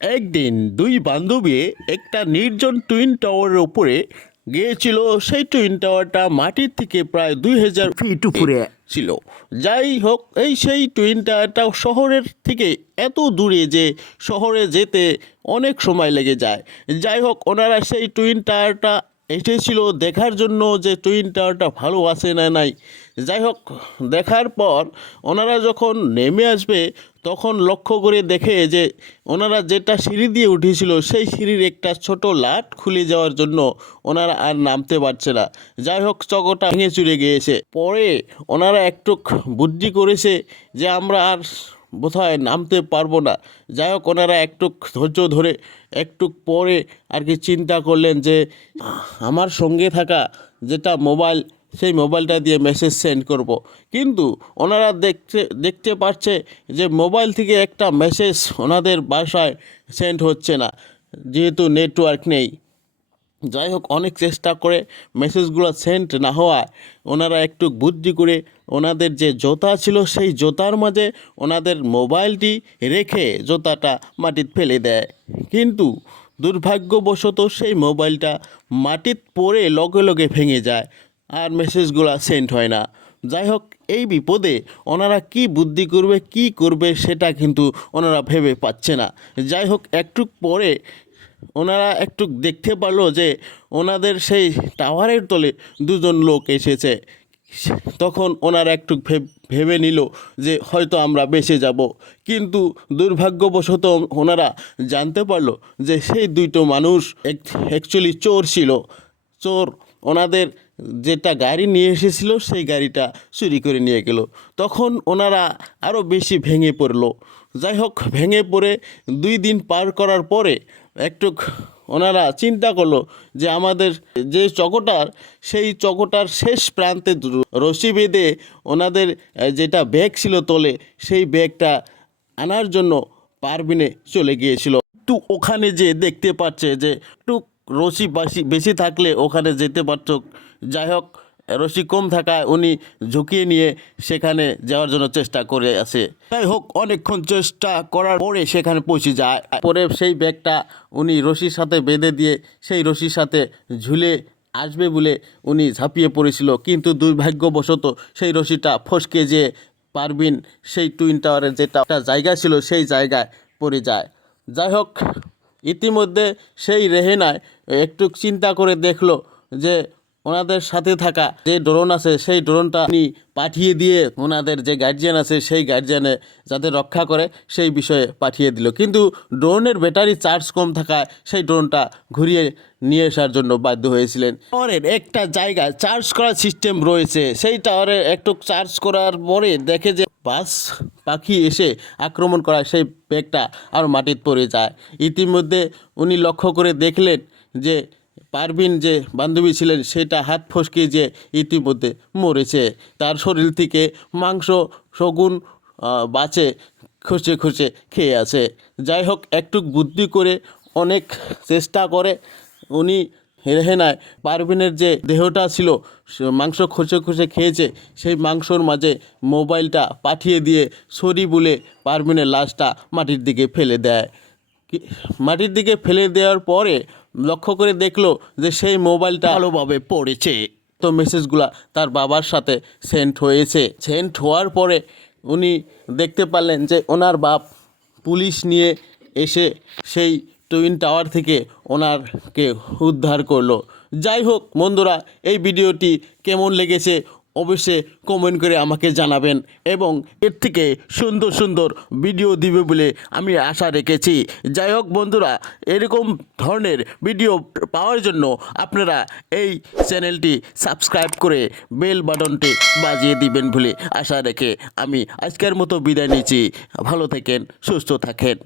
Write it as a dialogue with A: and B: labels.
A: একদিন দুই বান্ধবী একটা নির্জন টুইন টাওয়ারের উপরে গিয়েছিল। সেই টুইন টাওয়ারটা মাটির থেকে প্রায় দুই হাজার ফিট উপরে। ছিল। যাই হোক এই সেই টুইন টাওয়ারটা শহরের থেকে এত দূরে যে শহরে যেতে অনেক সময় লেগে যায়। যাই হোক ওনারা সেই টুইন টাওয়ারটা এসেছিল দেখার জন্য যে টুইন টাওয়ারটা ভালো আছে না নাই। যাই হোক, দেখার পর ওনারা যখন নেমে আসবে, তখন লক্ষ্য করে দেখে যে ওনারা যেটা সিঁড়ি দিয়ে উঠেছিল, সেই সিঁড়ির একটা ছোট লাট খুলে যাওয়ার জন্য ওনারা আর নামতে পারছে না। যাই হোক, চকটা ভেঙে চুরে গিয়েছে। পরে ওনারা একটু বুদ্ধি করেছে যে আমরা আর বোধহয় নামতে পারব না যাই হোক, ওনারা একটু ধৈর্য ধরে একটু পরে আর কি চিন্তা করলেন যে, আমার সঙ্গে থাকা যেটা মোবাইল, সেই মোবাইলটা দিয়ে মেসেজ সেন্ড করব। কিন্তু ওনারা দেখতে দেখতে পাচ্ছে যে মোবাইল থেকে একটা মেসেজ ওনাদের বাসায় সেন্ড হচ্ছে না, যেহেতু নেটওয়ার্ক নেই যাই হোক অনেক চেষ্টা করে মেসেজগুলো সেন্ড না হওয়ায় ওনারা একটু বুদ্ধি করে ওনাদের যে জোতা ছিল, সেই জোতার মাঝে ওনাদের মোবাইলটি রেখে জোতাটা মাটিতে ফেলে দেয়। কিন্তু দুর্ভাগ্যবশত সেই মোবাইলটা মাটিত পড়ে লগে লগে ভেঙে যায় আর মেসেজগুলো সেন্ড হয় না। যাই হোক এই বিপদে ওনারা কি বুদ্ধি করবে, কি করবে সেটা কিন্তু ওনারা ভেবে পাচ্ছে না। যাই হোক একটু পরে ওনারা একটু দেখতে পারল যে ওনাদের সেই টাওয়ারের তলে দুজন লোক এসেছে। তখন ওনারা একটু ভেবে নিল যে হয়তো আমরা বেঁচে যাব। কিন্তু দুর্ভাগ্যবশত ওনারা জানতে পারল যে সেই দুইটো মানুষ অ্যাকচুয়ালি চোর ছিল। চোর ওনাদের যেটা গাড়ি নিয়ে এসেছিল, সেই গাড়িটা চুরি করে নিয়ে গেল। তখন ওনারা আরও বেশি ভেঙে পড়ল। যাই হোক, ভেঙে পড়ে দুই দিন পার করার পরে একটু ওনারা চিন্তা করল যে আমাদের যে চকোটার, সেই চকোটার শেষ প্রান্তে রশি বেঁধে ওনাদের যেটা ব্যাগ ছিল তোলে, সেই ব্যাগটা আনার জন্য পারবিনে চলে গিয়েছিল। একটু ওখানে যে দেখতে পাচ্ছে যে, একটু রশি বাসি বেশি থাকলে ওখানে যেতে পারত যাই হোক রশি কম থাকায় উনি ঝুঁকিয়ে নিয়ে সেখানে যাওয়ার জন্য চেষ্টা করে আছে। যাই হোক অনেকক্ষণ চেষ্টা করার পরে সেখানে পৌঁছে যায়। পরে সেই ব্যাগটা উনি রশির সাথে বেঁধে দিয়ে সেই রশির সাথে ঝুলে আসবে বলে উনি ঝাঁপিয়ে পড়েছিল। কিন্তু দুর্ভাগ্যবশত সেই রশিটা ফসকে যে পারবিন, সেই টুইন টাওয়ারের যেটা জায়গা ছিল, সেই জায়গায় পড়ে যায়। যাই হোক ইতিমধ্যে সেই রেহেনায় একটু চিন্তা করে দেখল যে ওনাদের সাথে থাকা যে ড্রোন আছে, সেই ড্রোনটা পাঠিয়ে দিয়ে ওনাদের যে গার্জিয়ান আছে, সেই গার্জিয়ানে যাতে রক্ষা করে, সেই বিষয়ে পাঠিয়ে দিল। কিন্তু ড্রোনের ব্যাটারি চার্জ কম থাকায় সেই ড্রোনটা ঘুরিয়ে নিয়ে আসার জন্য বাধ্য হয়েছিলেন। টাওয়ারের একটা জায়গায় চার্জ করার সিস্টেম রয়েছে। সেই টাওয়ারে একটু চার্জ করার পরে দেখে যে বাস পাখি এসে আক্রমণ করায়, সেই ব্যাগটা আর মাটিতে পড়ে যায়। ইতিমধ্যে উনি লক্ষ্য করে দেখলেন যে পারভিন যে বান্ধবী ছিলেন, সেটা হাত ফসকে যে ইতিমধ্যে মরেছে। তার শরীর থেকে মাংস, শগুন বাঁচে খুঁজে খুঁজে খেয়ে আছে। যাই হোক, একটু বুদ্ধি করে অনেক চেষ্টা করে। উনি হেনায় পারভিনের যে দেহটা ছিল মাংস খসে খসে খেয়েছে, সেই মাংসর মাঝে মোবাইলটা পাঠিয়ে দিয়ে সরি বলে পারভিনের লাশটা মাটির দিকে ফেলে দেয়। মাটির দিকে ফেলে দেওয়ার পরে লক্ষ্য করে দেখল যে সেই মোবাইলটা ভালোভাবে পড়েছে। তো মেসেজগুলা তার বাবার সাথে সেন্ট হয়েছে। সেন্ট হওয়ার পরে উনি দেখতে পারলেন যে ওনার বাপ পুলিশ নিয়ে এসে সেই টুইন টাওয়ার থেকে ওনারকে উদ্ধার করল। যাই হোক বন্ধুরা এই ভিডিওটি কেমন লেগেছে অবশ্যই কমেন্ট করে আমাকে জানাবেন এবং এর থেকে সুন্দর সুন্দর ভিডিও দিবে বলে আমি আশা রেখেছি। যাই হোক বন্ধুরা, এরকম ধরনের ভিডিও পাওয়ার জন্য আপনারা এই চ্যানেলটি সাবস্ক্রাইব করে বেল বাটনটি বাজিয়ে দিবেন বলে আশা রেখে আমি আজকের মতো বিদায় নিচ্ছি। ভালো থাকেন, সুস্থ থাকেন।